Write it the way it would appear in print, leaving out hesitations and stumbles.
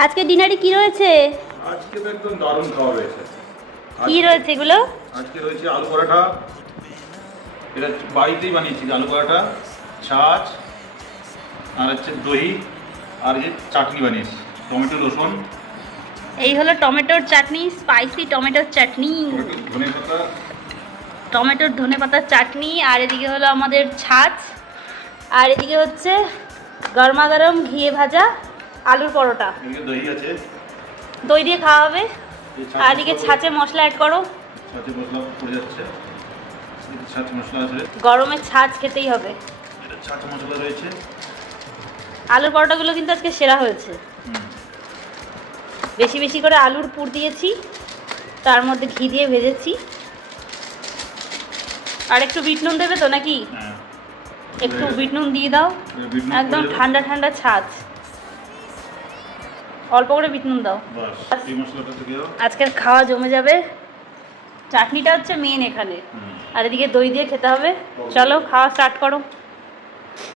আজকে ডিনারে কি রয়েছে? আজকে তো একদম দারুণ খাবার রয়েছে। কি রয়েছে এগুলো? আজকে রয়েছে আলু পরোটা, এটা বাড়িতেই বানিয়েছি। আলু পরোটা, ছাঁচ, আর হচ্ছে দই, আর এই চাটনি বানিয়েছি টমেটো রসুন। এই হলো টমেটোর চাটনি, স্পাইসি টমেটোর চাটনি, ধনেপাতা, টমেটোর ধনেপাতার চাটনি। আর এদিকে হলো আমাদের ছাঁচ, আর এদিকে হচ্ছে গরমা গরম ঘিয়ে ভাজা আলুর পরোটা। এদিকে দই আছে, দই দিয়ে খাওয়া হবে। এই আর এদিকে ছাঁচে মশলা অ্যাড করো। ছাঁচে মশলা পড়ে যাচ্ছে, এদিকে ছাঁচ মশলা আছে, গরমে ছাঁচ খেতেই হবে। এটা ছাঁচ মশলা রয়েছে। আলুর পরোটাগুলো কিন্তু আজকে সেরা হয়েছে। বেশি বেশি করে আলুর পুর দিয়েছি, তার মধ্যে ঘি দিয়ে ভেজেছি। আর একটু বিট নুন দেবে তো নাকি? হ্যাঁ, একটু বিট নুন দিয়ে দাও। বিট নুন একদম পড়ে যাবে। ঠান্ডা ঠান্ডা ছাঁচ, অল্প করে বিট নুন দাও। বাস এই মশলাটা থেকে দাও। আজকের খাওয়া জমে যাবে। চাটনিটা হচ্ছে মেন এখানে, আর এদিকে দই দিয়ে খেতে হবে। চলো খাওয়া স্টার্ট করো।